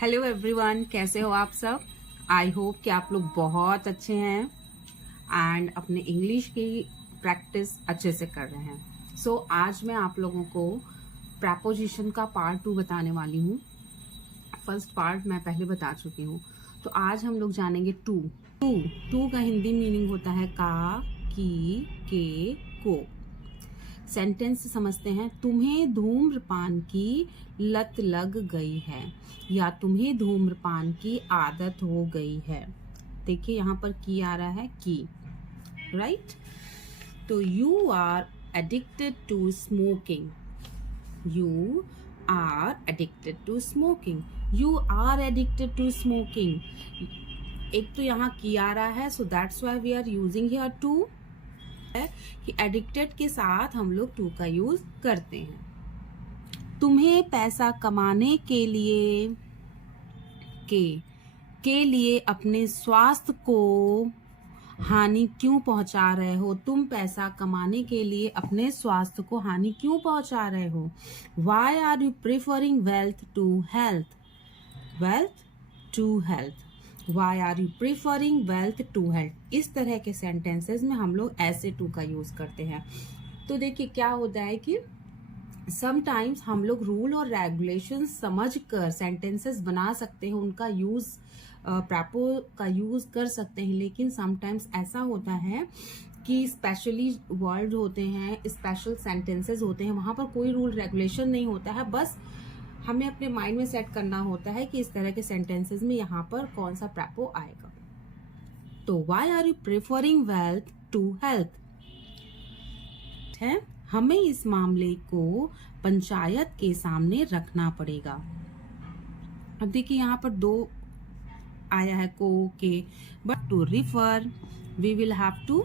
Hello everyone, कैसे हो आप सब। आई होप कि आप लोग बहुत अच्छे हैं एंड अपने इंग्लिश की प्रैक्टिस अच्छे से कर रहे हैं। सो आज मैं आप लोगों को प्रपोजिशन का पार्ट 2 बताने वाली हूँ। फर्स्ट पार्ट मैं पहले बता चुकी हूँ। तो आज हम लोग जानेंगे टू। टू का हिंदी मीनिंग होता है का, की, के, को। सेंटेंस समझते हैं। तुम्हें धूम्रपान की लत लग गई है या तुम्हें धूम्रपान की आदत हो गई है। देखिए यहाँ पर की आ रहा है, की, राइट। तो you are addicted to smoking. You are addicted to smoking. You are addicted to smoking. एक तो यहाँ की आ रहा है, so that's why we are using here too. है कि एडिक्टेड के साथ हम लोग टू का यूज करते हैं। तुम्हें पैसा कमाने के लिए अपने स्वास्थ्य को हानि क्यों पहुंचा रहे हो। तुम पैसा कमाने के लिए अपने स्वास्थ्य को हानि क्यों पहुंचा रहे हो। Why are you preferring wealth to health? Wealth to health. Why are you preferring wealth to health? इस तरह के सेंटेंसेस में हम लोग ऐसे टू का यूज करते हैं। तो देखिए क्या होता है कि समटाइम्स हम लोग रूल और रेगुलेशन समझ कर सेंटेंसेस बना सकते हैं, उनका यूज प्रैपो का यूज कर सकते हैं। लेकिन समटाइम्स ऐसा होता है कि स्पेशली वर्ड होते हैं, स्पेशल सेंटेंसेस होते हैं, वहां पर कोई रूल रेगुलेशन नहीं होता है। बस हमें अपने माइंड में सेट करना होता है कि इस तरह के सेंटेंसेस में यहाँ पर कौन सा प्रैपो आएगा। तो why are you preferring wealth to health है। हमें इस मामले को पंचायत के सामने रखना पड़ेगा। अब देखिए यहाँ पर दो आया है, को, के, but to refer we will have to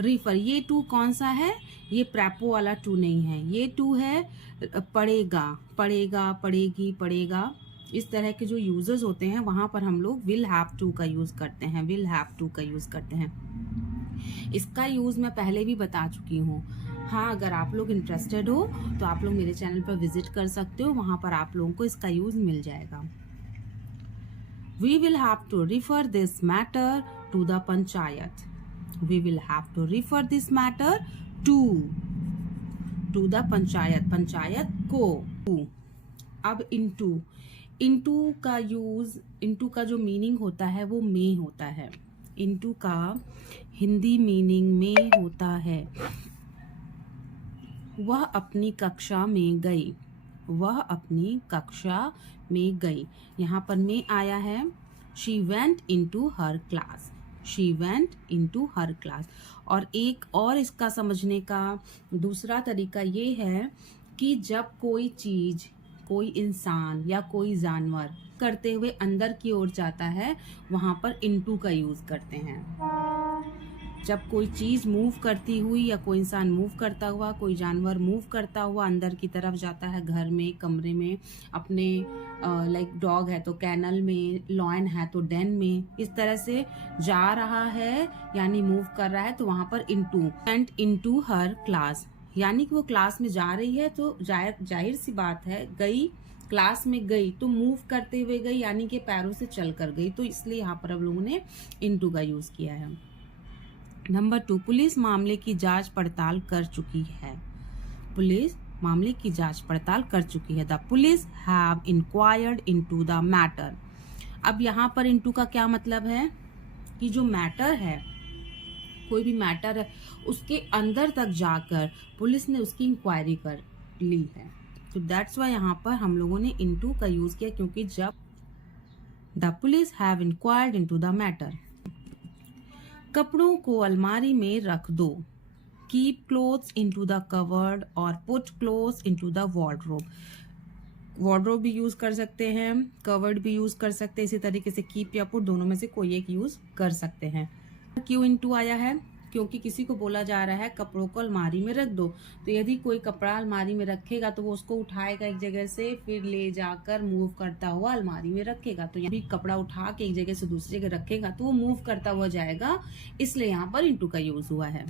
refer. ये टू कौन सा है, ये प्रैपो वाला टू नहीं है, ये टू है पड़ेगा, पड़ेगा, पड़ेगी, पड़ेगा। इस तरह के जो यूजर्स होते हैं वहां पर हम लोग विल हैव टू का यूज करते हैं, विल हैव टू का यूज करते हैं। इसका यूज मैं पहले भी बता चुकी हूँ। हाँ, अगर आप लोग इंटरेस्टेड हो तो आप लोग मेरे चैनल पर विजिट कर सकते हो, वहां पर आप लोगों को इसका यूज मिल जाएगा। We will have to refer this matter to the panchayat. We will have to refer this matter to the panchayat, panchayat को। अब into का यूज, into का जो मीनिंग होता है वो में होता है। into का हिंदी मीनिंग में होता है। वह अपनी कक्षा में गई, वह अपनी कक्षा में गई। यहाँ पर में आया है, she went into her class, she went into her class। और एक और इसका समझने का दूसरा तरीका ये है कि जब कोई चीज, कोई इंसान या कोई जानवर करते हुए अंदर की ओर जाता है, वहां पर into का यूज करते हैं। जब कोई चीज मूव करती हुई या कोई इंसान मूव करता हुआ, कोई जानवर मूव करता हुआ अंदर की तरफ जाता है, घर में, कमरे में, अपने लाइक डॉग है तो कैनल में, लॉयन है तो डेन में, इस तरह से जा रहा है यानी मूव कर रहा है, तो वहां पर इनटू, वेंट इनटू हर क्लास, यानी कि वो क्लास में जा रही है तो जाहिर सी बात है गई, क्लास में गई तो मूव करते हुए गई, यानी कि पैरों से चल कर गई, तो इसलिए यहाँ पर अब लोगों ने इनटू का यूज किया है। नंबर 2, पुलिस मामले की जांच पड़ताल कर चुकी है। पुलिस मामले की जांच पड़ताल कर चुकी है। The police have inquired into the matter. अब यहाँ पर इनटू का क्या मतलब है कि जो मैटर है, कोई भी मैटर है, उसके अंदर तक जाकर पुलिस ने उसकी इंक्वायरी कर ली है। तो दैट्स वाई यहाँ पर हम लोगों ने इनटू का यूज किया, क्योंकि जब the police have inquired into the matter. कपड़ों को अलमारी में रख दो। Keep clothes into the cupboard और put clothes into the wardrobe. Wardrobe भी यूज कर सकते हैं, कवर्ड भी यूज कर सकते हैं, इसी तरीके से कीप या पुट दोनों में से कोई एक यूज कर सकते हैं। क्यों इनटू आया है, क्योंकि किसी को बोला जा रहा है कपड़ों को अलमारी में रख दो, तो यदि कोई कपड़ा अलमारी में रखेगा तो वो उसको उठाएगा एक जगह से, फिर ले जाकर मूव करता हुआ अलमारी में रखेगा। तो यदि कपड़ा उठा के एक जगह से दूसरी जगह रखेगा तो वो मूव करता हुआ जाएगा, इसलिए यहाँ पर इनटू का यूज हुआ है।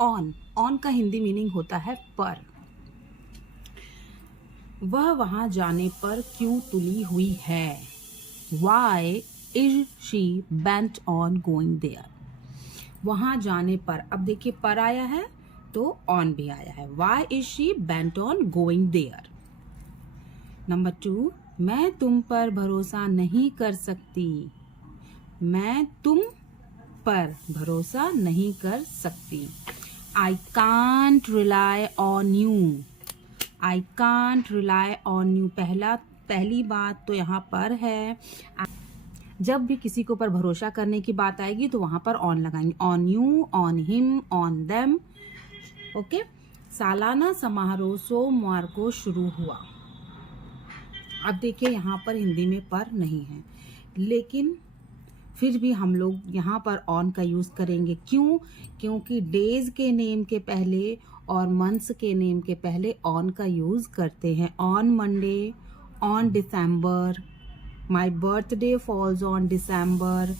ऑन का हिंदी मीनिंग होता है पर। वह वहां जाने पर क्यों तुली हुई है? Why is she bent on going there? वहां जाने पर, अब देखिए पर आया है तो on भी आया है। Why is she bent on going there? Number 2, मैं तुम पर भरोसा नहीं कर सकती। मैं तुम पर भरोसा नहीं कर सकती। I can't rely on you. I can't rely on you। पहली बात तो यहाँ पर है, जब भी किसी के ऊपर भरोसा करने की बात आएगी तो वहां पर ऑन लगाएंगे। On you, on him, on them. Okay. सालाना समारोह सोमवार को शुरू हुआ। अब देखिए यहाँ पर हिंदी में पर नहीं है, लेकिन फिर भी हम लोग यहाँ पर ऑन का यूज करेंगे। क्यों? क्योंकि डेज के नेम के पहले और मंथ्स के नेम के पहले ऑन का यूज करते हैं। On Monday, on December, my birthday falls on December,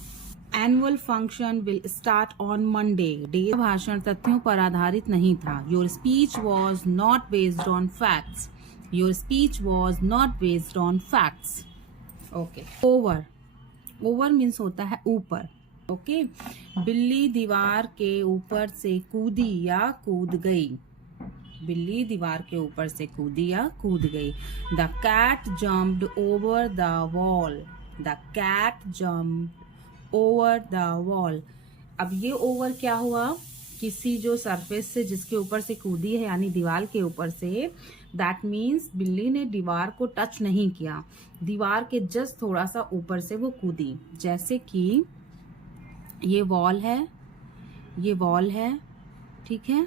annual function will start on Monday. Day भाषण तथ्यों पर आधारित नहीं था। Your speech was not based on facts. Your speech was not based on facts. Okay. Over, over means होता है ऊपर। Okay. बिल्ली दीवार के ऊपर से कूदी या कूद गई। बिल्ली दीवार के ऊपर से कूदी या कूद गई। The cat jumped over the wall. The cat jumped over the wall. अब ये ओवर क्या हुआ? किसी जो सरफेस से जिसके ऊपर से कूदी है, यानी दीवार के ऊपर से, दैट मीन्स बिल्ली ने दीवार को टच नहीं किया। दीवार के जस्ट थोड़ा सा ऊपर से वो कूदी। जैसे कि ये वॉल है, ये वॉल है, ठीक है,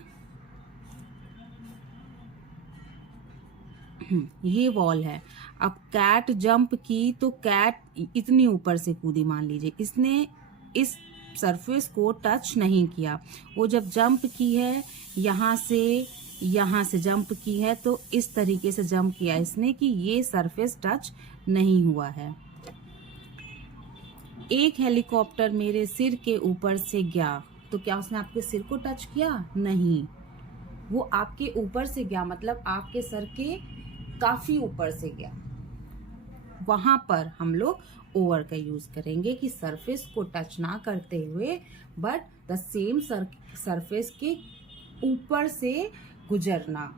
ये वॉल है। अब कैट जंप की तो कैट इतनी ऊपर से कूदी, मान लीजिए इसने इस सरफेस को टच नहीं किया। वो जब जंप की है यहाँ से जंप की है तो इस तरीके से जंप किया इसने कि ये सरफेस टच नहीं हुआ है। एक हेलीकॉप्टर मेरे सिर के ऊपर से गया, तो क्या उसने आपके सिर को टच किया? नहीं, वो आपके ऊपर से गया, मतलब आपके सर के काफी ऊपर से गया। वहां पर हम लोग ओवर का यूज करेंगे कि सरफेस को टच ना करते हुए बट द सेम सरफेस के ऊपर से गुजरना।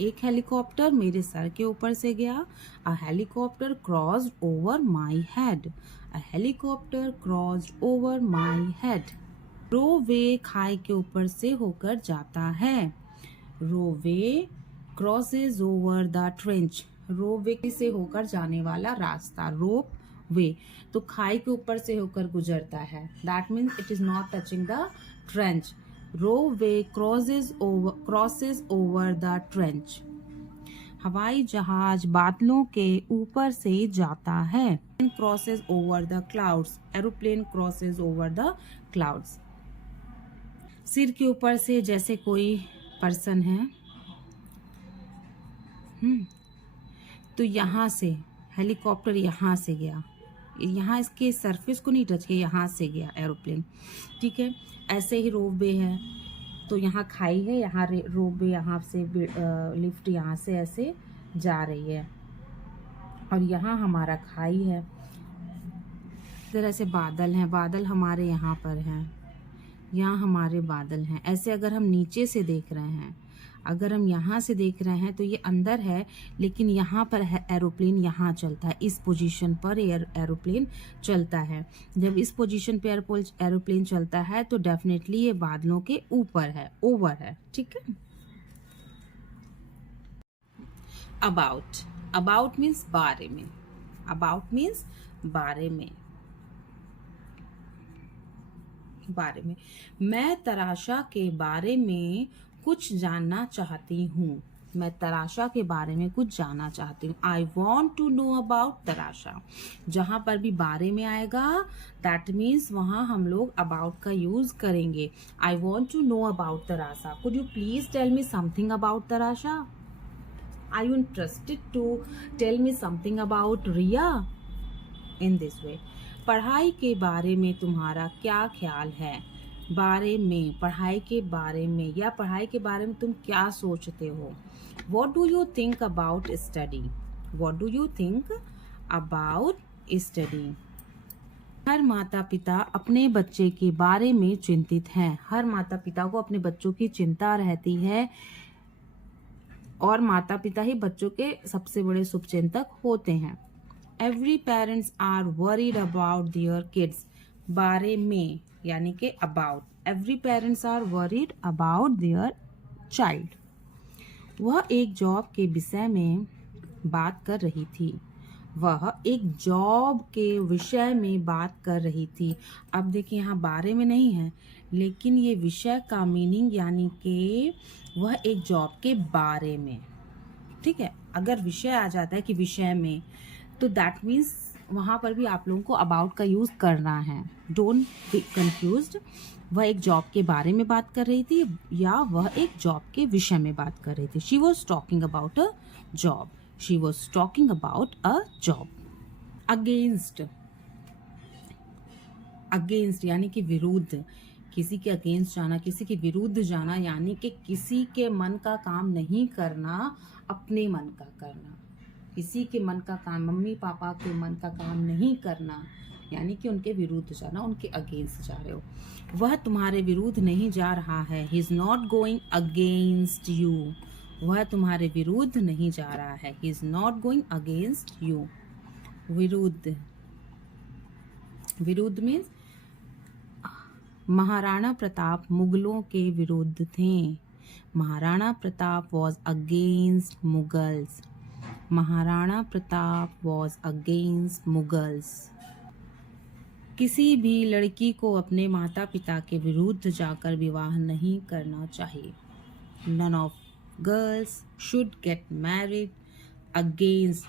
एक हेलीकॉप्टर मेरे सर के ऊपर से गया। A helicopter crossed over my head. A helicopter crossed over my head. रोवे खाई के ऊपर से होकर जाता है। रोवे क्रॉसेज ओवर द ट्रेंच। रोवे से होकर जाने वाला रास्ता, रोप वे, तो खाई के ऊपर से होकर गुजरता है। That means it is not touching the trench. रोवे क्रॉसेज ओवर द ट्रेंच। हवाई जहाज बादलों के ऊपर से जाता है। Crosses over the clouds. Aeroplane crosses over the clouds. सिर के ऊपर से जैसे कोई पर्सन है, तो यहाँ से हेलीकॉप्टर यहाँ से गया, यहाँ इसके सरफेस को नहीं टच किया, यहाँ से गया एरोप्लेन, ठीक है। ऐसे ही रोपवे है, तो यहाँ खाई है, यहाँ रोपवे, यहाँ से लिफ्ट यहाँ से ऐसे जा रही है और यहाँ हमारा खाई है। इस तरह से बादल हैं, बादल हमारे यहाँ पर हैं, यहाँ हमारे बादल हैं। ऐसे अगर हम नीचे से देख रहे हैं, अगर हम यहाँ से देख रहे हैं तो ये अंदर है, लेकिन यहाँ पर है एरोप्लेन, यहाँ चलता है, इस पोजीशन पर एरोप्लेन चलता है। जब इस पोजीशन पे एरोप्लेन चलता है तो डेफिनेटली ये बादलों के ऊपर है, ओवर है, ठीक है। अबाउट, अबाउट मीन्स बारे में, अबाउट मीन्स बारे में, बारे में। मैं तराशा के बारे में कुछ जानना चाहती हूँ। मैं तराशा के बारे में कुछ जानना चाहती हूँ। I want to know about Tarasha. जहां पर भी बारे में आएगा दैट मीन्स वहां हम लोग अबाउट का यूज करेंगे। I want to know about Tarasha. Could you please tell me something about Tarasha? Are you interested to tell me something about Riya? In this way. पढ़ाई के बारे में तुम्हारा क्या ख्याल है? बारे में, पढ़ाई के बारे में, या पढ़ाई के बारे में तुम क्या सोचते हो? What do you think about study? What do you think about study? हर माता पिता अपने बच्चे के बारे में चिंतित हैं। हर माता पिता को अपने बच्चों की चिंता रहती है और माता पिता ही बच्चों के सबसे बड़े शुभचिंतक होते हैं। Every parents are worried about their kids. बारे में यानी कि about. Every parents are worried about their child. वह एक जॉब के विषय में बात कर रही थी। वह एक जॉब के विषय में बात कर रही थी। अब देखिए यहाँ बारे में नहीं है, लेकिन ये विषय का मीनिंग यानी कि वह एक जॉब के बारे में, ठीक है। अगर विषय आ जाता है कि विषय में, तो दैट मीन्स वहाँ पर भी आप लोगों को अबाउट का यूज़ करना है। Don't be confused. वह एक जॉब के बारे में बात कर रही थी या वह एक जॉब के विषय में बात कर रही थी। She was talking about a job. She was talking about a job. Against, against यानी कि विरुद्ध। किसी के अगेंस्ट जाना, किसी के विरुद्ध जाना, यानी कि किसी के मन का काम नहीं करना, अपने मन का करना। किसी के मन का काम, मम्मी पापा के मन का काम नहीं करना, यानी कि उनके विरुद्ध जाना, उनके अगेंस्ट जा रहे हो। वह तुम्हारे विरुद्ध नहीं जा रहा है। He is not going against you. वह तुम्हारे विरुद्ध नहीं जा रहा है। He is not going against you. विरुद्ध, विरुद्ध मीन्स महाराणा प्रताप मुगलों के विरुद्ध थे। Maharana Pratap was against Mughals. Maharana Pratap was against Mughals. किसी भी लड़की को अपने माता पिता के विरुद्ध जाकर विवाह नहीं करना चाहिए। None of girls should get married against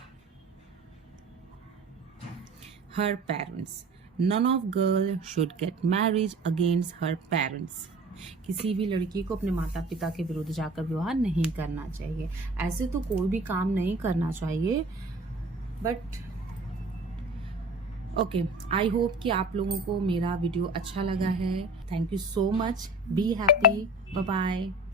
her parents. None of girls should get married against her parents. किसी भी लड़की को अपने माता पिता के विरुद्ध जाकर विवाह नहीं करना चाहिए। ऐसे तो कोई भी काम नहीं करना चाहिए, बट ओके, आई होप कि आप लोगों को मेरा वीडियो अच्छा लगा है। Thank you so much. Be happy. Bye bye.